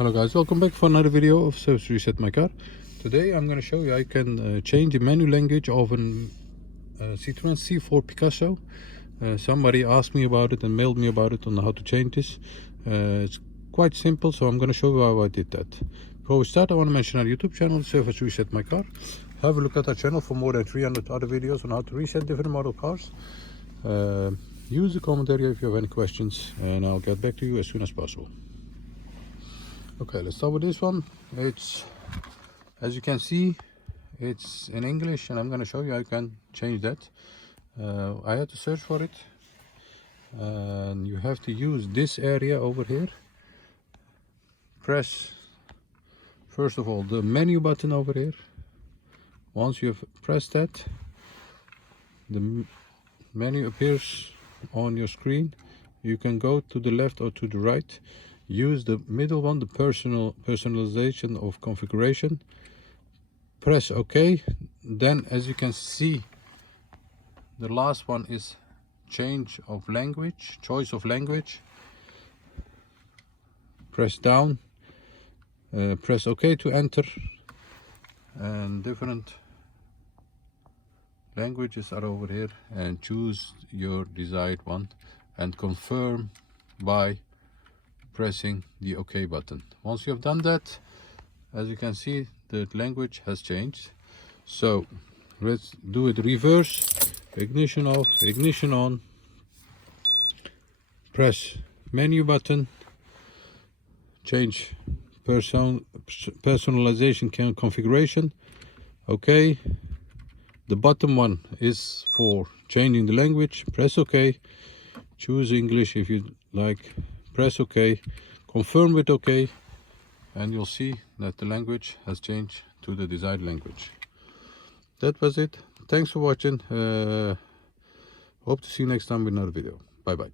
Hello guys, welcome back for another video of Service Reset My Car. Today I'm going to show you I can change the menu language of a Citroen C4 Picasso. Somebody asked me about it and mailed me about it on how to change this. It's quite simple, so I'm going to show you how I did that. Before we start, I want to mention our YouTube channel, Service Reset My Car. Have a look at our channel for more than 300 other videos on how to reset different model cars. Use the comment area if you have any questions and I'll get back to you as soon as possible. Okay, let's start with this one. It's, as you can see, it's in English, and I'm going to show you how you can change that. I had to search for it, and you have to use this area over here. Press first of all the menu button over here. Once you've pressed that, the menu appears on your screen. You can go to the left or to the right. Use the middle one, the personalization of configuration. Press OK. Then, as you can see, the last one is change of language, choice of language. Press down, press OK to enter, and different languages are over here, and choose your desired one and confirm by pressing the OK button. Once you have done that, as you can see, the language has changed. So let's do it reverse. Ignition off, ignition on. Press menu button. Change personalization configuration. OK. The bottom one is for changing the language. Press OK. Choose English if you like. Press OK, confirm with OK, and you'll see that the language has changed to the desired language. That was it. Thanks for watching. Hope to see you next time with another video. Bye bye.